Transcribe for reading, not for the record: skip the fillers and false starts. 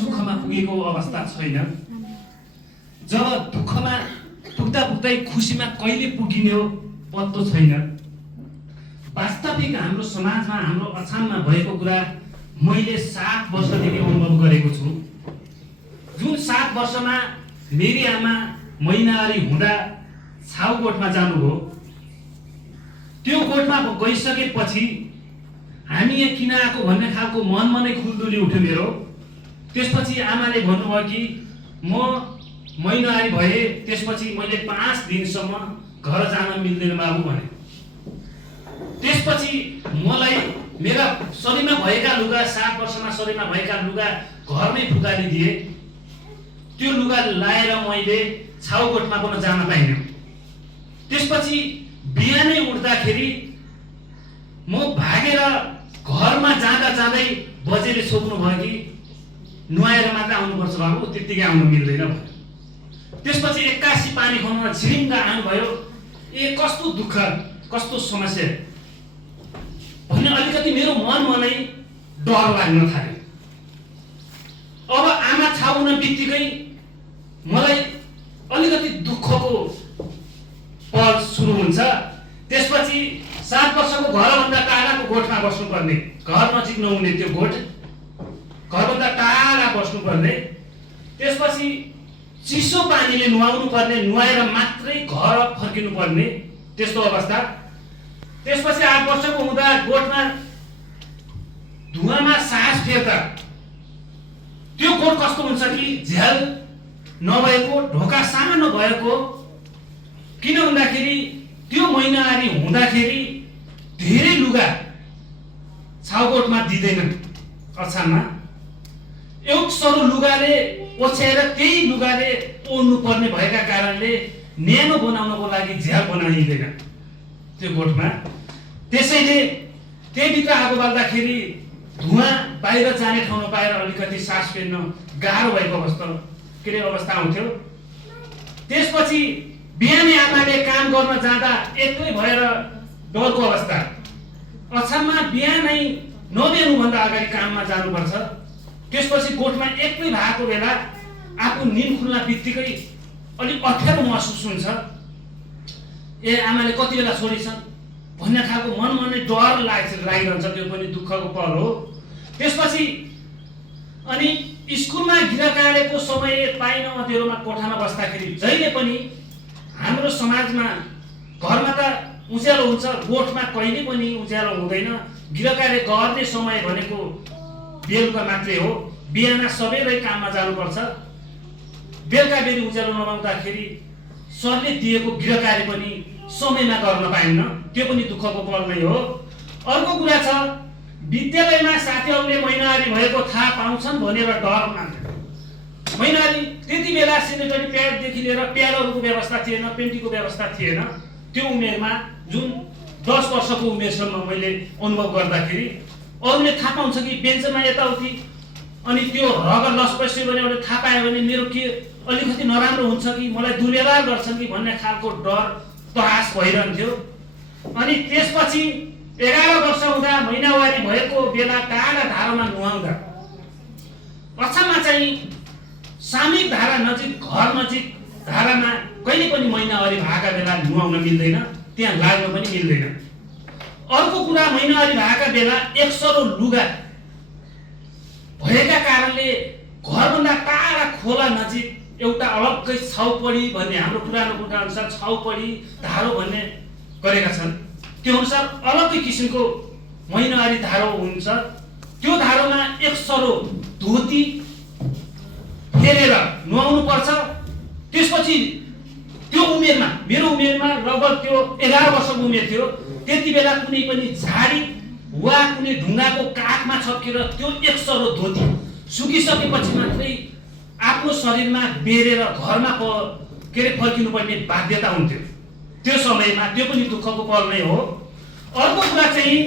सुखमा पुगेको अवस्था छैन, जब दुःखमा पुग्दा पुग्दै खुसीमा कहिले पुगिने हो पत्तो छैन। वास्तविक हाम्रो समाजमा हाम्रो अछाममा भएको कुरा मैले 7 वर्षदेखि अनुभव गरेको छु। जुन 7 वर्षमा मेरी आमा महिनावारी हुँदा छाउगोठमा जानुभयो, त्यो गोठमा गइसकेपछि हामी यहाँ किन आएको भन्ने खालको मनमा नै खुल्दुली उठ्यो मेरो। त्यसपछि आमाले भन्नुभयो कि म महिनावारी भए त्यसपछि मैले 5 दिनसम्म घर जान मिल्दैन बाबु भने। त्यसपछि मलाई मेरा शरीरमा भएका लुगा 7 वर्षमा शरीरमा भएका लुगा घरमै फुकालिदिए। त्यो लुगा लाएर मैले छाउगोठमा पनि जान पाइनँ। त्यसपछि बिहानै उठ्दाखेरि म भागेर घरमा जाँदा जाँदै बजेले सोध्नु भयो कि नुहाएर मात्र आउनुपर्छ बाबु, त्यतिकै आउनु मिल्दैन भन्यो। त्यसपछि 81 पानी खुवाउन झिरिङ्ग आउनुभयो। ए कस्तो दुःख, कस्तो समस्या भन्ने अलिकति मेरो मनमा नै डर लाग्न थाल्यो। अब आमा छाउन बित्तिकै मलाई अलिकति दुःखको पल सुरु हुन्छ। त्यसपछि 7 वर्षको घरभन्दा टाढाको गोठमा बस्नुपर्ने, घर नजिक नहुने त्यो गोठ, घरभन्दा टाढा बस्नुपर्ने। त्यसपछि चिसो पानीले नुहाउनु पर्ने, नुहाएर मात्रै घर फर्किनु पर्ने त्यस्तो अवस्था। त्यसपछि 8 वर्षको हुँदा गोठमा धुवामा सास फेर्दा त्यो गोठ कस्तो हुन्छ कि झ्याल नभएको, ढोका सानो भएको। किन भन्दाखेरि त्यो महिनावारी हुँदाखेरि धेरै लुगा छाउगोठमा दिँदैनन्। अछाममा एक सरो लुगाले ओछ्याएर त्यही लुगाले ओढ्नु पर्ने भएका कारणले न्यानो बनाउनको लागि झ्याल बनाइँदैन त्यो गोठमा। त्यसैले त्यहीभित्र आगो बाल्दाखेरि धुवा बाहिर जाने ठाउँ नपाएर अलिकति सास फेर्न गाह्रो भएको अवस्था आउँथ्यो। त्यसपछि बिहानै आमाले काम गर्न जाँदा एक्लै भएर डरको अवस्था। अछाममा बिहानै 9 बज्नुभन्दा अगाडि काममा जानुपर्छ। त्यसपछि गोठमा एक्लै भएको बेला आफू निद खुल्न बित्तिकै अलिक अप्ठ्यारो महसुस हुन्छ। ए आमाले कति बेला छोडिछन् भन्ने खालको मनमा नै डर लागिरहन्छ। त्यो पनि दुःखको पल हो। त्यसपछि अनि स्कुलमा गिराकारेको समय पाइन अँध्यारोमा कोठामा बस्दाखेरि जहिले पनि हाम्रो समाजमा घरमा त उज्यालो हुन्छ, गोठमा कहिले पनि उज्यालो हुँदैन। गिराकारे गर्ने समय भनेको बेलुका मात्रै हो। बिहान सबैले काममा जानुपर्छ। बेलुका बेली उज्यालो नपाउँदाखेरि सरले दिएको गिराकारे पनि समयमा गर्न पाइन्न। त्यो पनि दुःखको पल नै हो। अर्को कुरा छ, विद्यालयमा साथीहरूले महिनावारी भएको थाहा पाउँछन् भनेर डर मान्छ। महिनावारी त्यति बेला सेनिटरी प्याडदेखि लिएर प्याडहरूको व्यवस्था थिएन, पेन्टीको व्यवस्था थिएन। त्यो उमेरमा जुन 10 वर्षको उमेरसम्म मैले अनुभव गर्दाखेरि अरूले थाहा पाउँछ कि बेन्चमा यताउति अनि त्यो रगर लसपस्यो भने अरूले थाहा पायो भने मेरो के अलिकति नराम्रो हुन्छ कि मलाई दुर्व्यवहार गर्छन् कि भन्ने खालको डर त्रास भइरहन्थ्यो। अनि त्यसपछि 11 वर्ष हुँदा महिनावारी भएको बेला टाढा धारामा नुहाउँदा, अछाममा चाहिँ सामूहिक धारा नजिक, घर नजिक धारामा कहिले पनि महिनावारी भएका बेला नुहाउन मिल्दैन, त्यहाँ लाग्न पनि मिल्दैन। अर्को कुरा, महिनावारी भएका बेला एक सरो लुगा भएका कारणले घरभन्दा टाढा खोला नजिक एउटा अलग्गै छाउपडी भन्ने, हाम्रो पुरानो कुरा अनुसार छाउपडी धारो भन्ने गरेका छन्। त्यो अनुसार अलग्गै किसिमको महिनावारी धारो हुन्छ। त्यो धारोमा एक सरो धोती फेरेर नुहाउनु पर्छ। त्यसपछि त्यो उमेरमा, मेरो उमेरमा लगभग त्यो 11 वर्षको उमेर थियो, त्यति बेला कुनै पनि झाडी वा कुनै ढुङ्गाको काठमा छप्केर त्यो एक सरो धोती सुकिसकेपछि मात्रै आफ्नो शरीरमा बेरेर घरमा फर्किनु पर्ने बाध्यता हुन्थ्यो त्यो समयमा। त्यो पनि दुःखको पल नै हो। अर्को कुरा चाहिँ